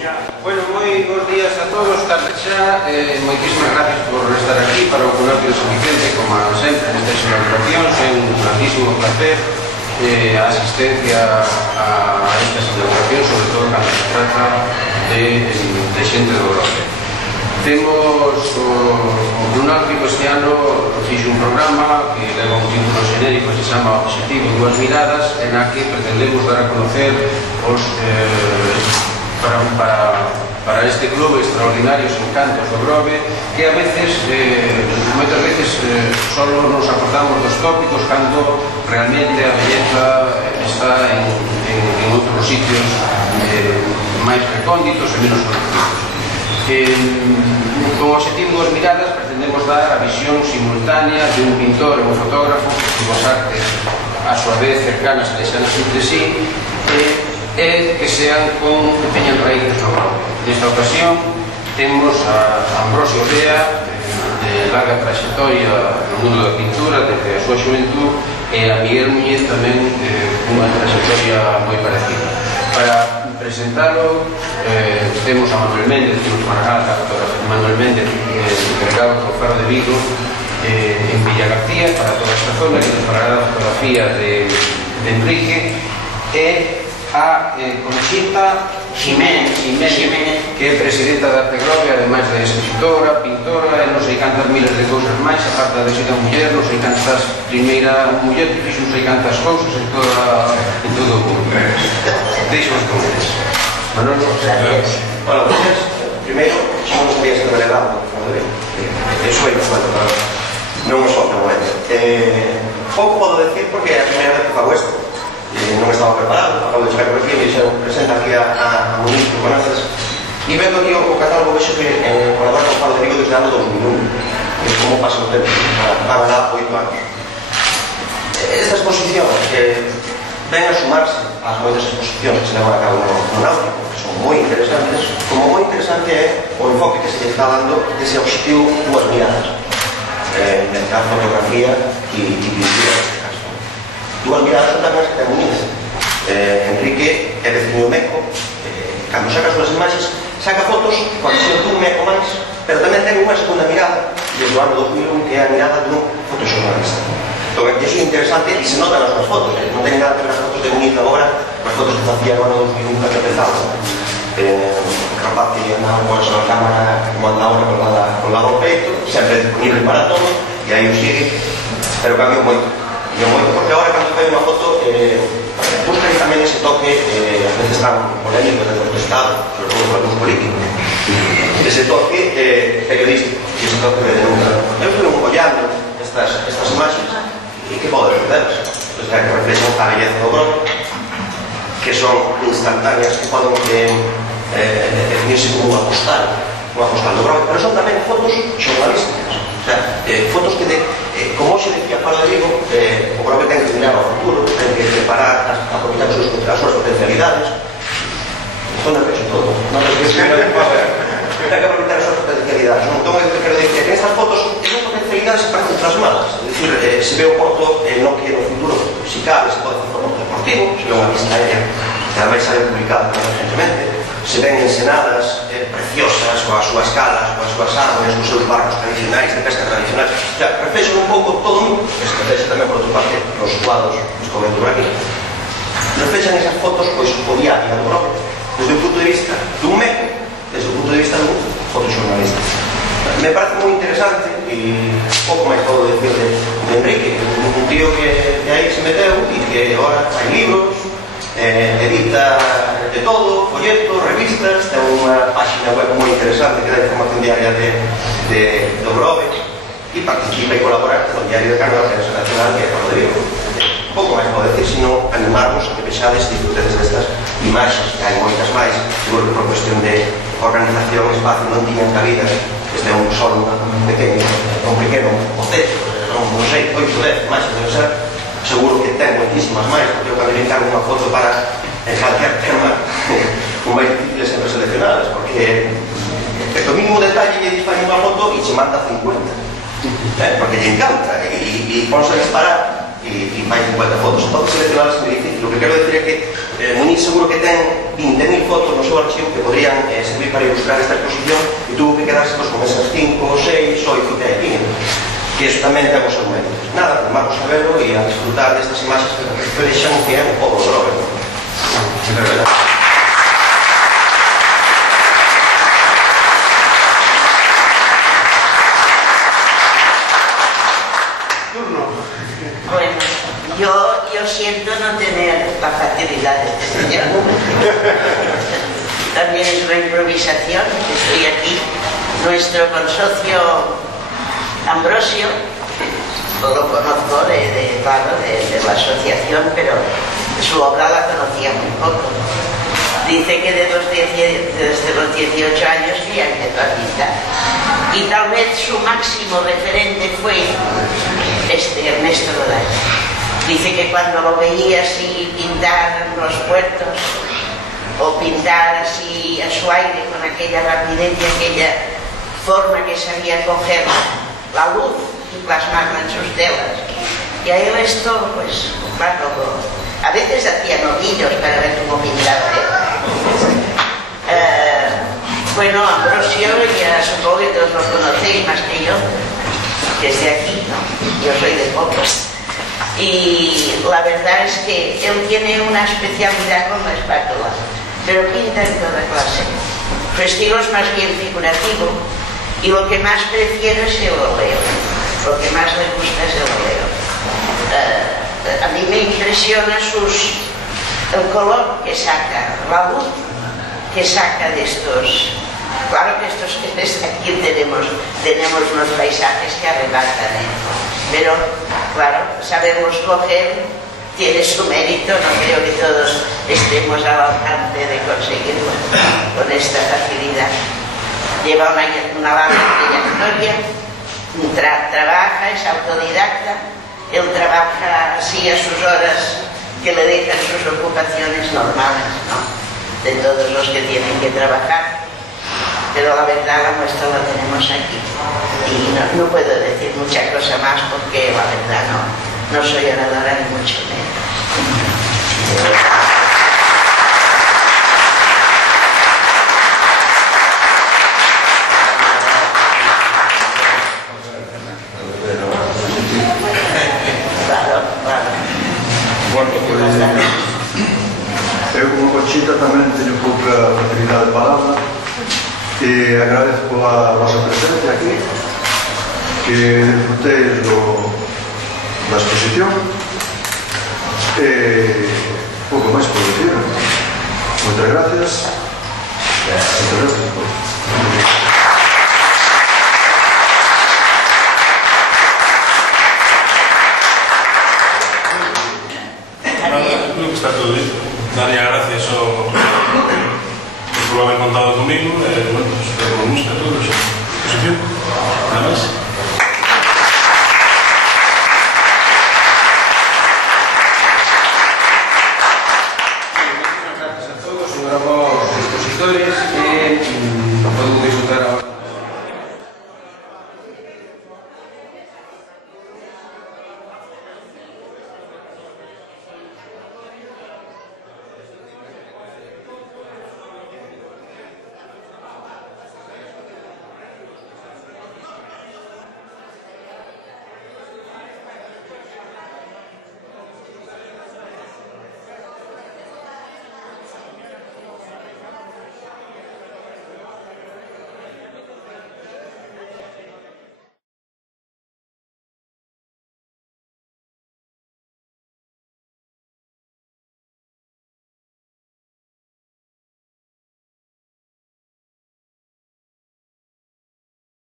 Bueno, moi bons días a todos, tarde xa, moitísimas gracias por estar aquí para o coloquio de San Vicente, como sempre, nestas inauguracións, é un grandísimo placer a asistencia a estas inauguracións, sobre todo cando se trata de xente do Grove. Temos o Tribunal Pico este ano fixe un programa que leva un título xenérico que se chama Obxectivo Dúas Miradas, en a que pretendemos dar a conocer os para este clube extraordinarios encantos do Grove, que a veces, moitas veces solo nos acordamos dos tópicos cando realmente a belleza está en outros sitios máis recónditos e menos conocidos. Con o Obxectivo Dúas Miradas pretendemos dar a visión simultánea de un pintor e un fotógrafo que as artes a súa vez cercanas e lexianas entre sí e que teñan raíces no Grove. Nesta ocasión temos a Ambrosio Bea, de larga trayectoria no mundo da pintura desde a súa xuventud, e a Miguel Muñiz tamén unha trayectoria moi parecida. Para presentalo temos a Manuel Méndez, que nos fará Manuel Méndez, encargado do Faro de Vigo en Villa García, para toda esta zona, que nos fará a fotografía de Enrique, e a Conxita Ximénez, que é presidenta da Arte Grove, ademais de escritora, pintora, e non sei cantas miles de cousas máis, aparte de ser a muller, non sei cantas, primeira muller que fixo non sei cantas cousas en todo o mundo. Deixamos con eles. Manuel, bueno, pues, primeiro, non sabía ser delegado, eso é importante, non me solta momento. Pouco podo decir porque é a primeira vez que fago isto. Non estaba preparado, acabo de chegar por aquí e me presenta aquí a Muniz, que conoces, e vendo aquí o catálogo vexo que colabora con Faro de Vigo desde o ano 2001, e como pasa o tempo, van lá 8 anos. Esta exposición ven a sumarse ás moitas exposicións que se levan a cabo no Náutico, que son moi interesantes, como moi interesante é o enfoque que se está dando dese obxectivo Dúas Miradas, mezclar fotografía e pintura. Dúas Miradas son tamén as que ten Muniz. Enrique é veciño meco, cando saca as súas imaxes saca fotos con visión dun meco máis, pero tamén ten unha segunda mirada desde o ano 2001, que é a mirada dun fotoxornalista. Entón, iso é interesante e se nota nas súas fotos, non ten nada que ver as fotos de Muniz agora, as fotos que facía no ano 2001 cando empezaba. Rapaz que andaba con a cámara como anda ahora colgada ao peito, sempre disponible para todo, e aí o sigue, pero cambiou moito. Porque agora cando fai unha foto busca tamén ese toque ás veces tan polémico dentro do Estado, sobre todo por algúns políticos, ese toque periodístico e ese toque de denuncia. Eu estuve collando estas imaxes e que podo defenderlas, que reflexan a belleza do Grove, que son instantáneas, que poden definirse como unha postal do Grove, pero son tamén fotos xornalísticas, o sea, fotos que como hoxe decía Faro de Vigo, o Grove ten que mirar ao futuro, ten que preparar, aproveitar as súas potencialidades. Entón, pecho todo. Non ten que aproveitar as súas potencialidades. Entón, o que quero dicir é que nestas fotos esas potencialidades se parecen plasmadas. É dicir, se ve o porto no que no futuro, se cabe, se pode facer un porto deportivo, se ve unha vista aérea que ademais sale publicada recentemente, se ven ensenadas preciosas, coas súas calas, coas súas árboles, os seus barcos tradicionais, de pesca tradicionais. O sea, reflexan un pouco todo o mundo, que se reflexa tamén, por outra parte, nos cuadros que os comento por aquí. Reflexan esas fotos, pois, o día a día do Grove, desde o punto de vista dun meco, desde o punto de vista dun fotoxornalista. Me parece moi interesante, e pouco máis podo decir de Enrique, un tío que aí se meteu e que agora hai libros, edita de todo, folletos, revistas, ten unha página web moi interesante que dá información diaria do Grove, e participa e colabora con o diario de Carlos de la Nacional, que é Faro de Vigo. Pouco máis podo decir, sino animarvos a que vexades e disfrutedes destas imaxes, que hai moitas máis, seguro que por cuestión de organización e espacio non tiñan cabida desde un solo pequeno, un pequeno boceto, non sei, 8 ou 10 imaxes debe ser. Seguro que ten moitísimas máis, porque eu cando me encargo unha foto para calquer tema un máis difícil sempre seleccionadas, porque o mínimo detalle lle dispara unha foto e se manda 50, porque lle encanta e ponse a disparar e y máis de 50 fotos. Entón, seleccionalas é moi difícil. O que quero decir é que Muniz seguro que ten 20.000 fotos no seu archivo que podrían servir para ilustrar esta exposición e tuvo que quedarse con esas 5, 6, 8 que hai aquí. Que eso tamén ten o seu mérito. Nada, vamos a verlo e a disfrutar destas imaxes que reflexan o que é o povo do Logroño. Muchas gracias. Yo siento no tener la facilidad de este señor. También es una improvisación, estoy aquí. Nuestro consocio Ambrosio, lo conozco de la asociación, pero su obra la conocía muy poco. Dice que desde los 18 años que ya empezó a pintar. Y tal vez su máximo referente fue Ernesto Goday. Dice que cuando lo veía así pintar los puertos o pintar así a su aire con aquella rapidez y aquella forma que sabía coger la luz y plasmarla en sus telas. Y a él esto, pues, claro, a veces hacía novillos para ver cómo pintaba él. Bueno, Ambrosio, ya supongo que todos lo conocéis más que yo, que es de aquí, ¿no? Yo soy de pocos. Y la verdad es que él tiene una especialidad con la espátula, pero pinta en toda clase. Su estilo es más bien figurativo y lo que más prefiere es el óleo, lo que más le gusta es el óleo. A mí me impresiona el color que saca, la luz que saca de estos. Claro que aquí tenemos unos paisajes que arrebatan, pero claro, sabemos coger, tiene su mérito, no creo que todos estemos al alcance de conseguirlo con esta facilidad. Lleva una larga trayectoria, trabaja, es autodidacta, él trabaja así a sus horas que le dejan sus ocupaciones normales, ¿no? De todos los que tienen que trabajar. Pero la verdad la muestra la tenemos aquí y no puedo decir mucha cosa más porque la verdad no soy oradora ni mucho menos. Bueno, eu como Conchita tamén teño pouca facilidade de palabra e agradezco a vosa presencia aquí, que disfrutéis da exposición e pouco máis por decir. Moitas gracias. Moitas gracias. Está todo bien. Daría gracias por haber contado conmigo. Bueno, pues, con música, todo eso. Nada más.